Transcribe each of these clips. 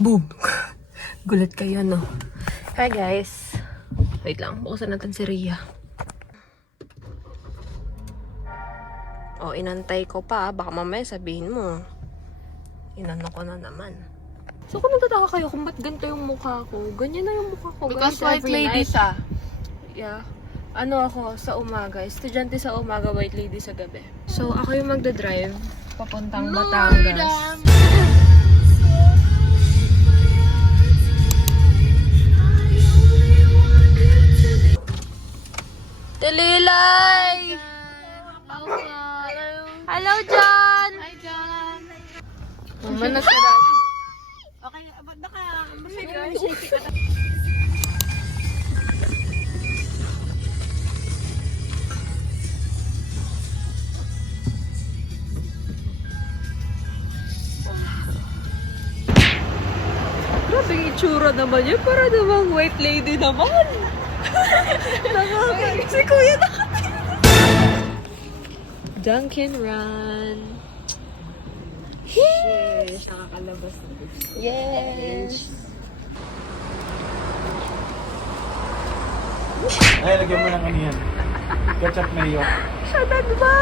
Boom! Gulat kayo, no? Hi, guys. Wait lang, bukasan natin si Rhea. Oh, inantay ko pa. Baka mamaya sabihin mo. Inano ko na naman. So, kung nagtataka kayo kung ba't ganito yung mukha ko, ganyan na yung mukha ko. Because ganito white every lady night. siya. Yeah. Ano ako sa umaga? Estudyante sa umaga, white lady sa gabi. So, ako yung magdadrive papuntang Batangas. Tililay! Hello, John! Hi, John! Mama na sila. Okay, baka Grabe yung itsura naman yun. Para namang white lady naman. Si Kuya nakatingin. Dunkin' Run. yes, nakakalabas na. Yes. Ay, lagyan mo ng ano yan. Ketchup mayo. Shadan ba?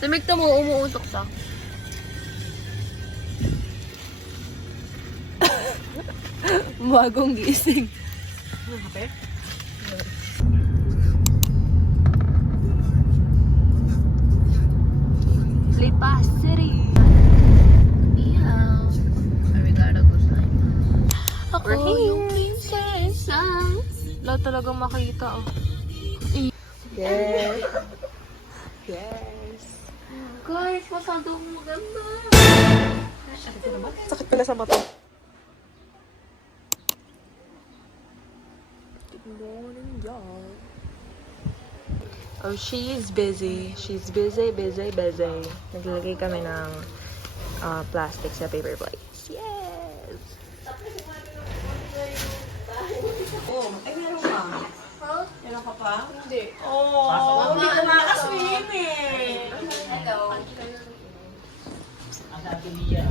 Namigta mo, umuusok siya. Bagong gising. Kape? Lipa City. Yeah. We gotta go sign. Ako yung prinsesa. Wala talagang makita, oh. Yes. Yes. Guys, masyadong maganda. Sakit pala sa mata. Good morning, y'all. Oh, she's busy. She's busy. Naglalagay kami ng plastic sa paper plates. Yes! Oh, ay meron ka. Huh? Meron ka pa? Hindi. Oh, Hindi ka makaswim eh. Hello. ang sabi niya.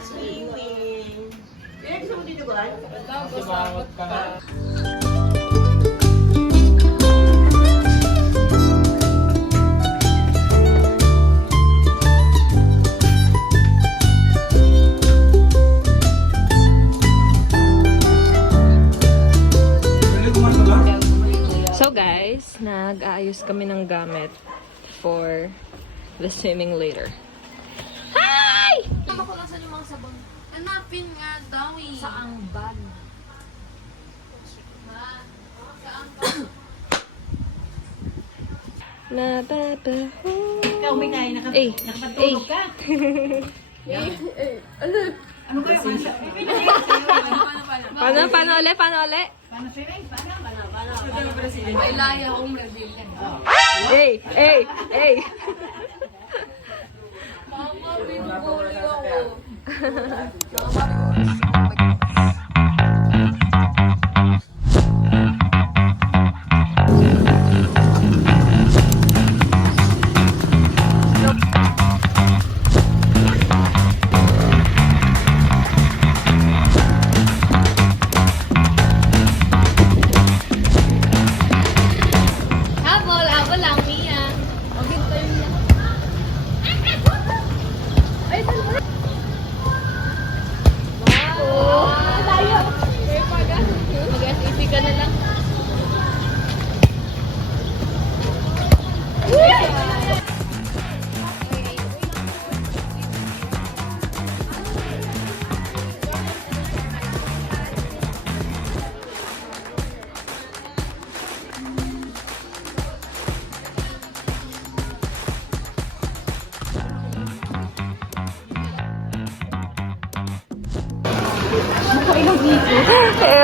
Swimming. Yan, gusto mo dito ba? Tumawag ka nga. So guys, nag-aayos kami ng gamit for the swimming later. Hi! Tama ko lang sa yung mga sabon. Hanapin nga daw eh. Saang ban? Ikaw may kaya nakapatulog ka? Ano kayo? Paano ulit? May laya akong reveal. Hey! Mama, binubuli ako. Habol lang, Mia. Magin tayo niya. Ay, dalawa. Wow! Tayo! May paga. Mag-SEC ka na lang.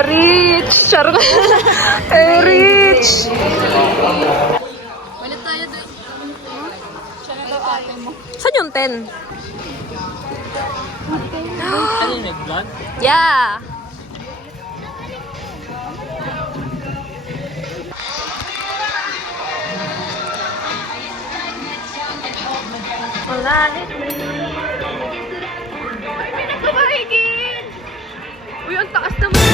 Rich! Charot! Rich! Walit tayo doon. Siya na daw ate mo. Saan yung 10? Ano yung nag-vlog? Yeah! Ay, pinagkamahigin! Uy, ang taas naman!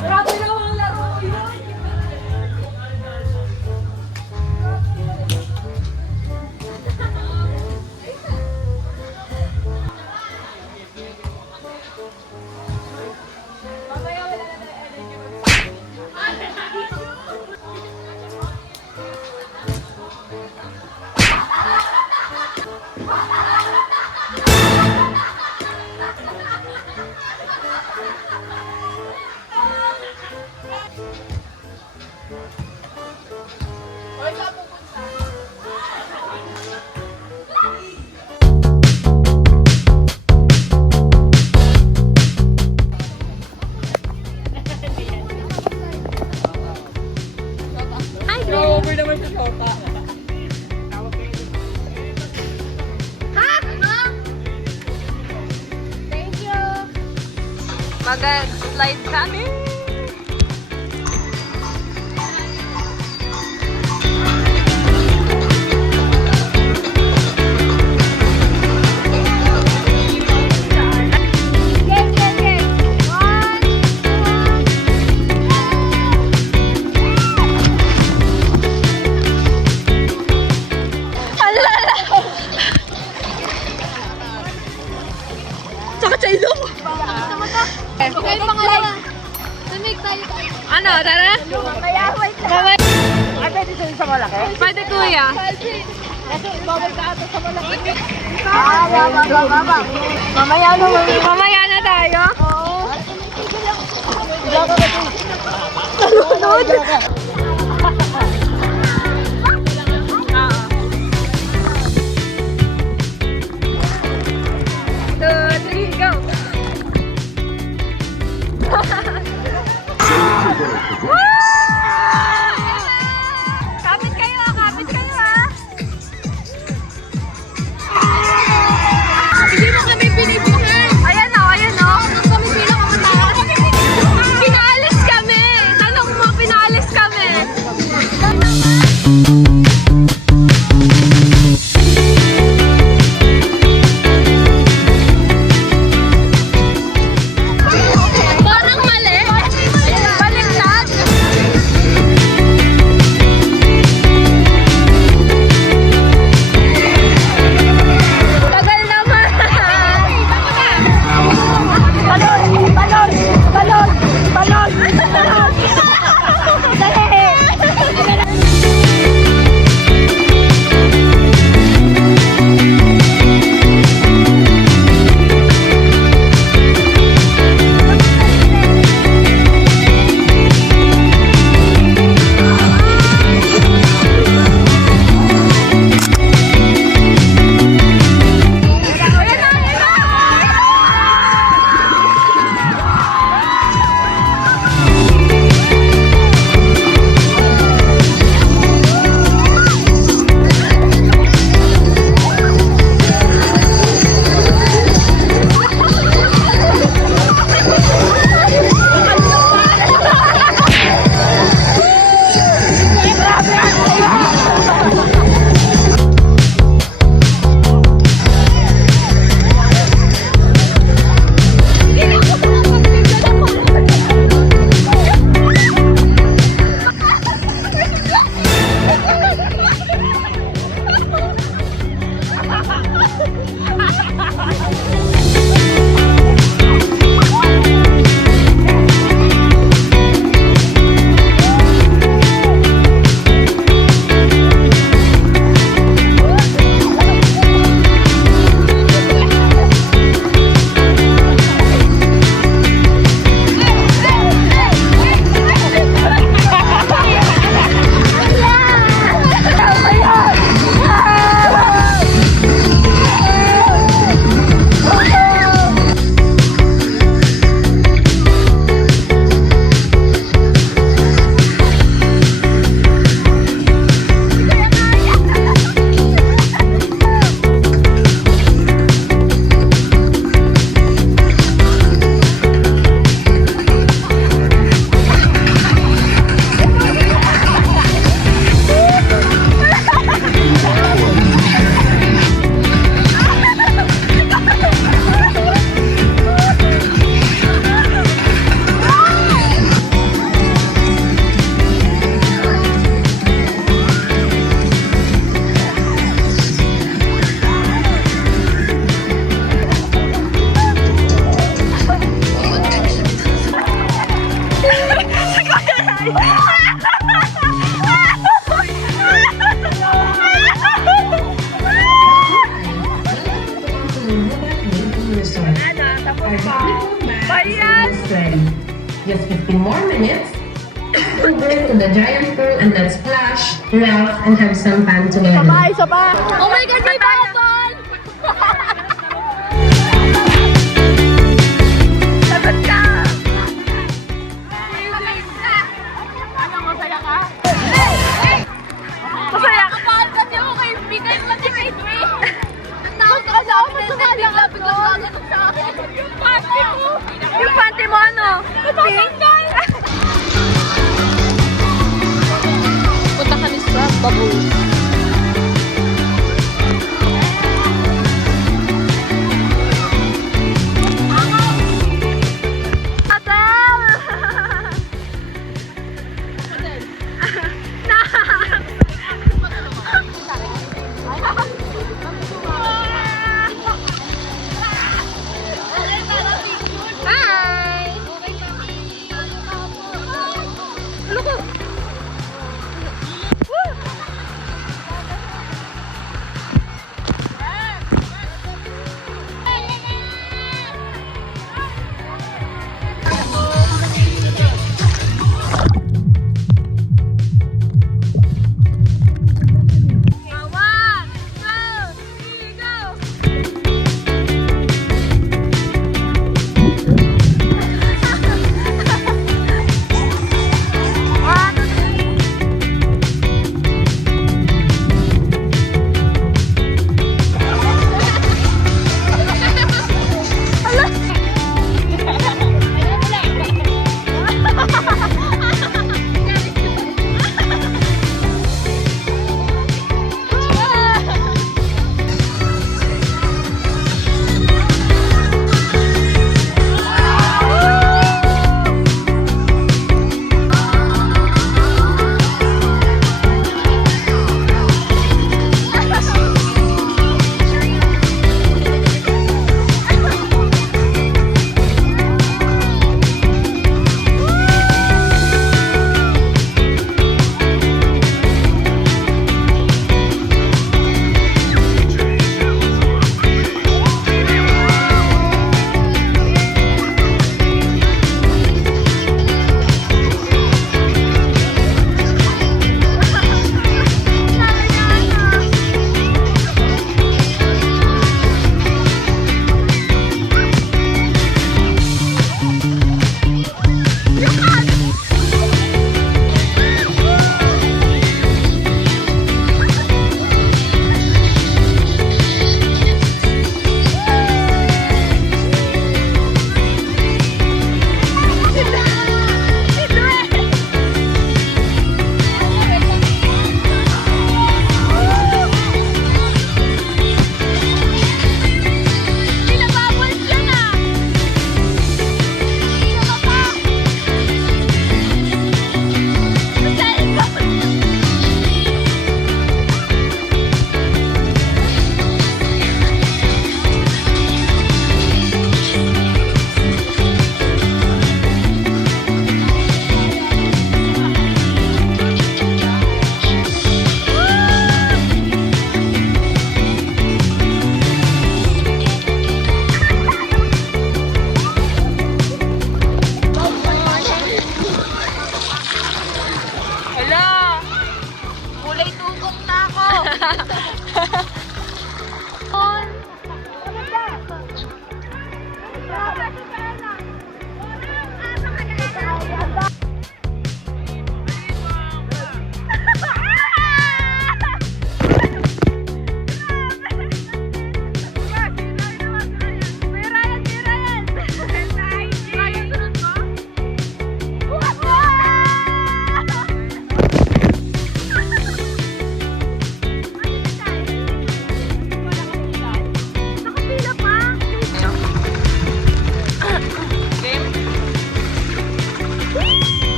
Grabe naman laro yun! Hi, bro! Over naman sa tota. Ha? Thank you. Mag-slide kami! Game, game, game. 1, 2, Alala! Sakit sa ilong! Okay, pangalawa. Tumig tayo. Ano, tara? Mamaya, wait lang. Mamaya. Ay, pwede sa isang malaki? Pwede, kuya. Kasi bawal ka ata sa malaki. Baba. Mamaya naman. Mamaya na tayo. Oo. Nanonood. Two, three, go! Kapit kayo ha! Hindi mo kami pinibukan! Ayan o! Kami pinakamataas! Pinaalis kami! Tanong mo, pinaalis kami! Parang mali! Baliktad! Tagal naman! Balon! Dali! just 15 more minutes, we'll go to the giant pool and then splash, laugh, and have some fun together. Isa pa. Oh my God, may baton! Sabat ka! Ano, masaya ka? Masaya ka? Kapal kasi ako kay Bigay pati kay Dwi. Alam mo, biglang gaganog sa akin. Yung panty mo! Yung panty mo ano? Natatanggal! Punta kami sa Baboy.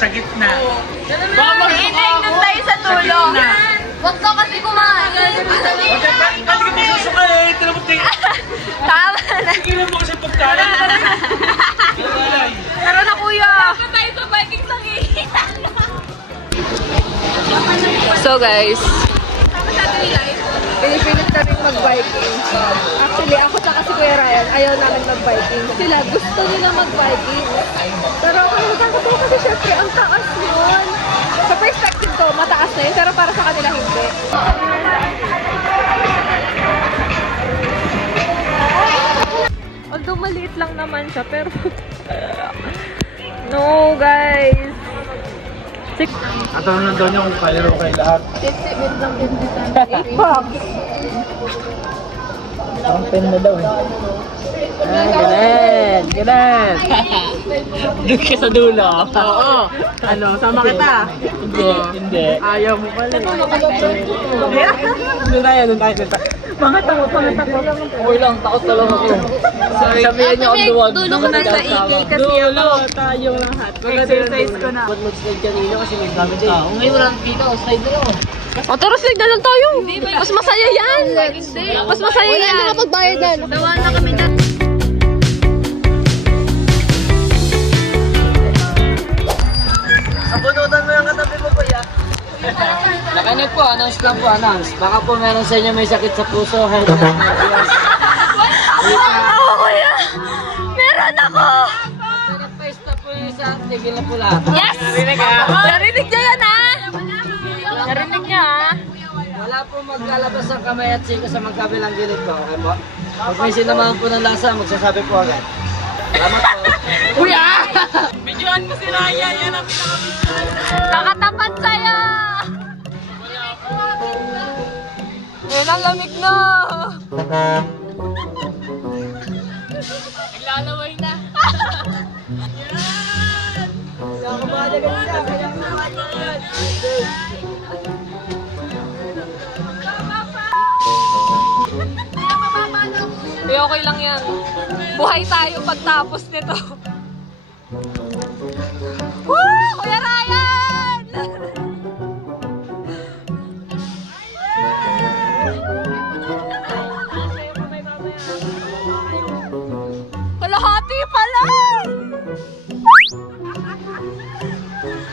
Sa gitna. Iinom tayo sa tulong. Huwag ka kasi kumain. Bakit ka magsusuka eh? Tama na. Tignan mo kasi pagkain. Tara na kuya. Dapat tayo sa Vikings lang eh. So guys, pinipilit namin mag-Viking. Actually, ako tsaka si Kuya Ryan, ayaw namin mag-Viking. Sila, gusto nila mag-Viking. Pero ako nagkakatawa kasi syempre, ang taas yun. Sa perspective ko, mataas na yun, pero para sa kanila hindi. Although maliit lang naman siya, pero... No, guys. At ano lang daw niya kung kaya rin kayo lahat. 8 bucks. Ang pen na daw eh. Ganun. Doon ka sa dulo. Oo. Ano, sama kita? Hindi. Ayaw mo pala. Doon tayo. Mga takot. Okay lang, takot na lang ako. Sabihan niyo ang duwag. Tulong na sa EK kasi ako. Tayong lahat. Exercise ko na. Ba't mag-slide kanina kasi may gamit eh. Ngayon wala kita, slide na lang. O, tara, slide na lang tayo. Mas masaya yan. Mas masaya yan. Wala na kapagbayad na. Dawa na kami dyan. Abunutan mo yung katabi mo, kuya. Nakinig po, announce lang po, announce. Baka po meron sa inyo may sakit sa puso, heart attack. Ako kuya. Meron ako. Pinagpaista po yung isa, tigil na po lahat. Yes! Narinig niya yan ha? Narinig niya ha? Wala po maglalabas ang kamay at sika sa magkabilang gilid po, okay po? Pag may sinamahan po ng lasa, magsasabi po agad. Salamat po. Kuya! Videoan mo si Raya, yan ang pinaka-videoan. Nakatapat sa'yo! Yan ang lamig na. Naglalaway na. Okay lang yan. Buhay tayo pagtapos nito. Woo! Kuya Ryan! Kalahati pa lang!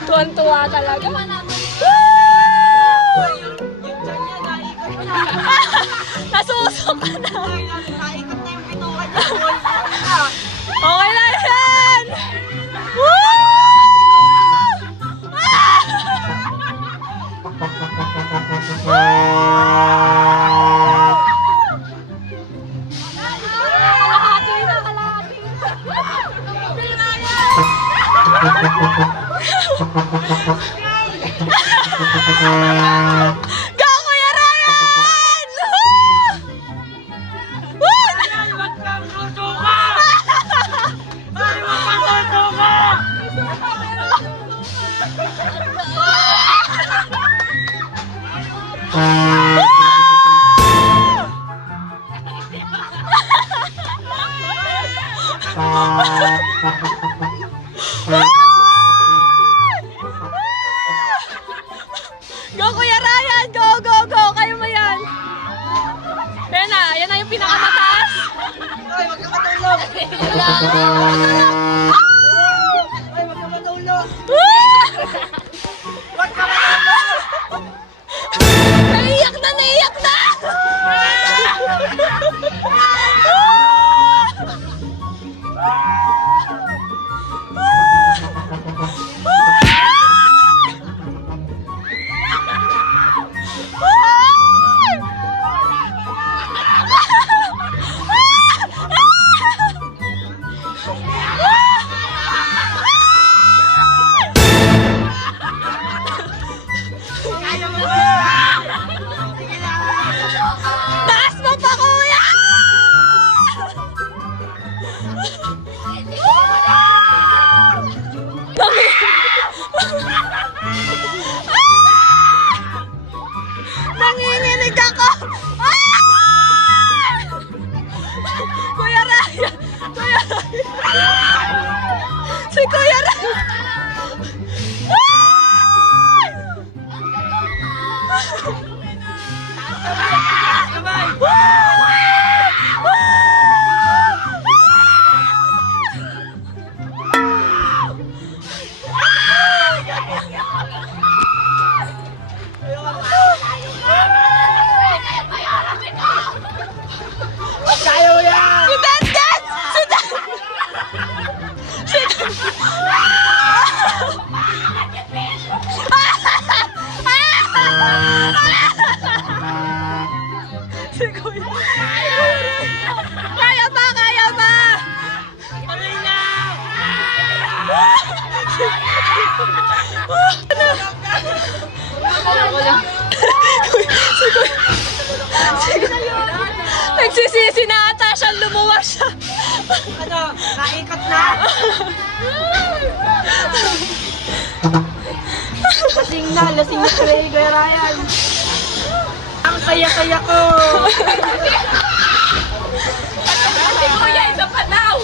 Tuwan-tuwa talaga. Woo! Nasusok ka na. Okay lang yan! Woo! Kalahati na, kalahati na. Go, Kuya Ryan! Go, Kuya Ryan! Go, go, go! Kayo mo yan! Yan na yung pinakamataas! Ay, wag ka matulog! Ay, wag ka matulog! Wag ka matulog! Naiyak na! Naiyak na! Taas mo pa, kuya! Nanginginig ako! Kuya Raya! Kuya Raya! Si Kuya Raya! Nagsisisi na ata siya, lumuwas siya. Ano, naikot na. Lasing na Trey, Kuya Ryan. Ang saya-saya ko. Si Kuya, isa pa daw.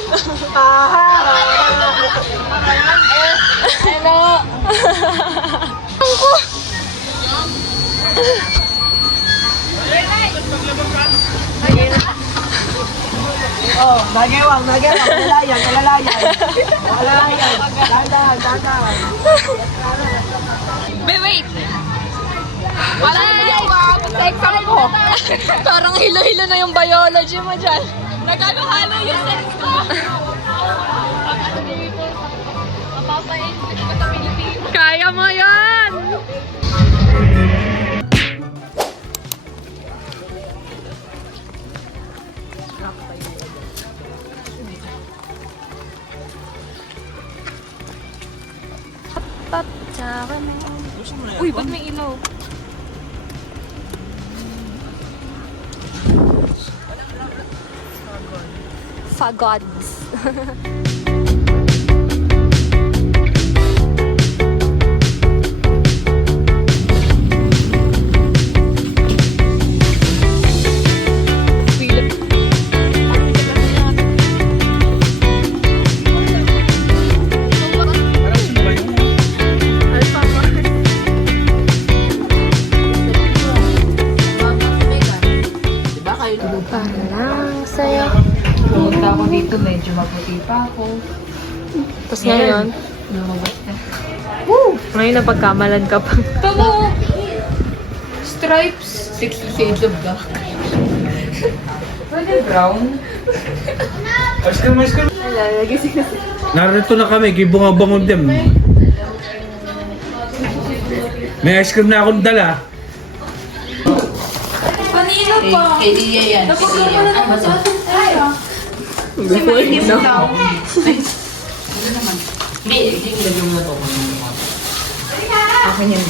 Hello. Oh, nagewang, alalayan. Dadan. Wait. Wala na yung sex ko. Parang hilo-hilo na yung biology mo dyan. Nagano-halo yung sex ko. Mapapa-English ko sa Pilipino. Kaya mo yan! Uy, ba't may ilaw? Fagods. Parang sa'yo. Pumunta ako dito, medyo maputi pa ako. Tapos ngayon, Lumabas na. ngayon napagkamalan ka pa. Tama! Stripes. 60 shades of black. Pwede brown? Narito na kami, kibunga-bangon din. May ice cream na akong dala. Kanina pa. Kay Iya yan. Hindi ilagay mo na to. Akin yan.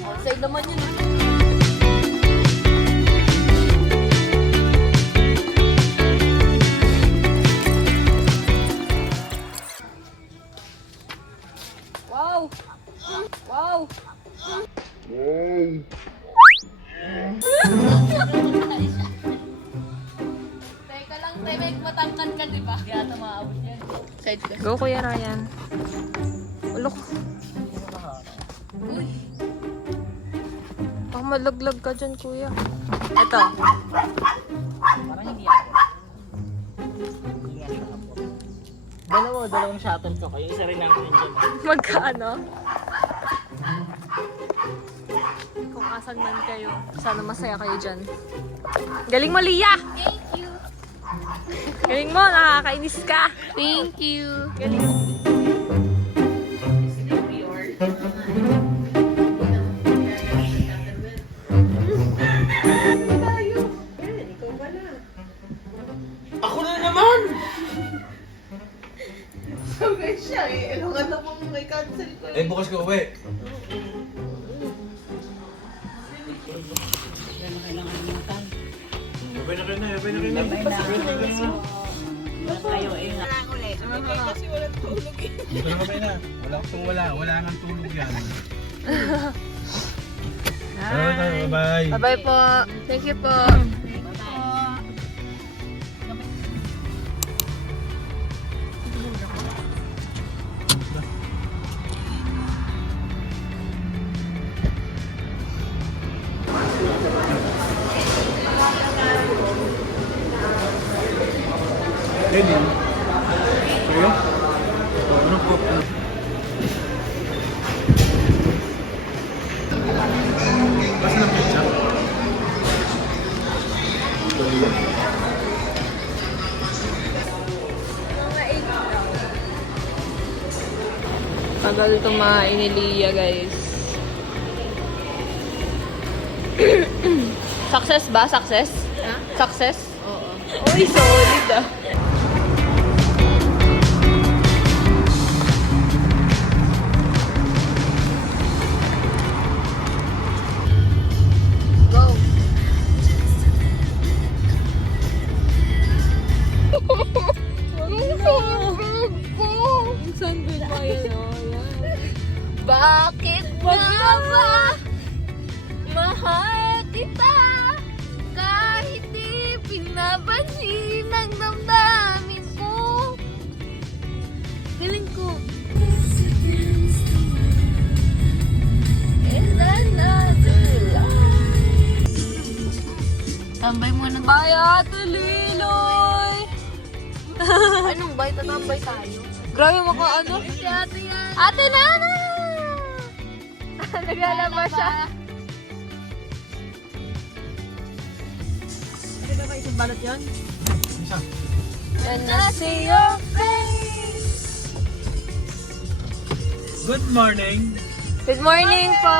Outside naman yun. Wow! Wow! Teka lang, may matangkan ka, di ba? Kaya ito maabot yan. Side ka. Go, Kuya Ryan. Ulok. Baka malaglag ka dyan, Kuya. Ito. Dalawang shuttle ko. Yung isa rin namin dyan. Magkaano? Kung asan man kayo, sana masaya kayo dyan. Galing mo, Lia! Thank you. Galing mo, nakakainis ka. Thank you. Galing mo. Ako na naman! Eh, bukas ko uwi. Abay na kayo na. Wala kang tulog yan. Bye. Bye-bye po. Thank you po. Ready? Kayo? Ano po? Tagal tumain ni Lia, guys. Success ba? Success? Success? Oo. Uy, solid ah. Go. Bakit nga ba mahal kita kahit di pinapansin ang damdamin ko? Galing ko. And another life. Tambay mo na. Bye, Ate Liloy! Anong bay? Tatambay tayo. Grabe mo ka ano? Si ate yan. Ate Nana! Naglalaba siya. Hindi ba isang balot yan? And I see your face. Good morning. Good morning po!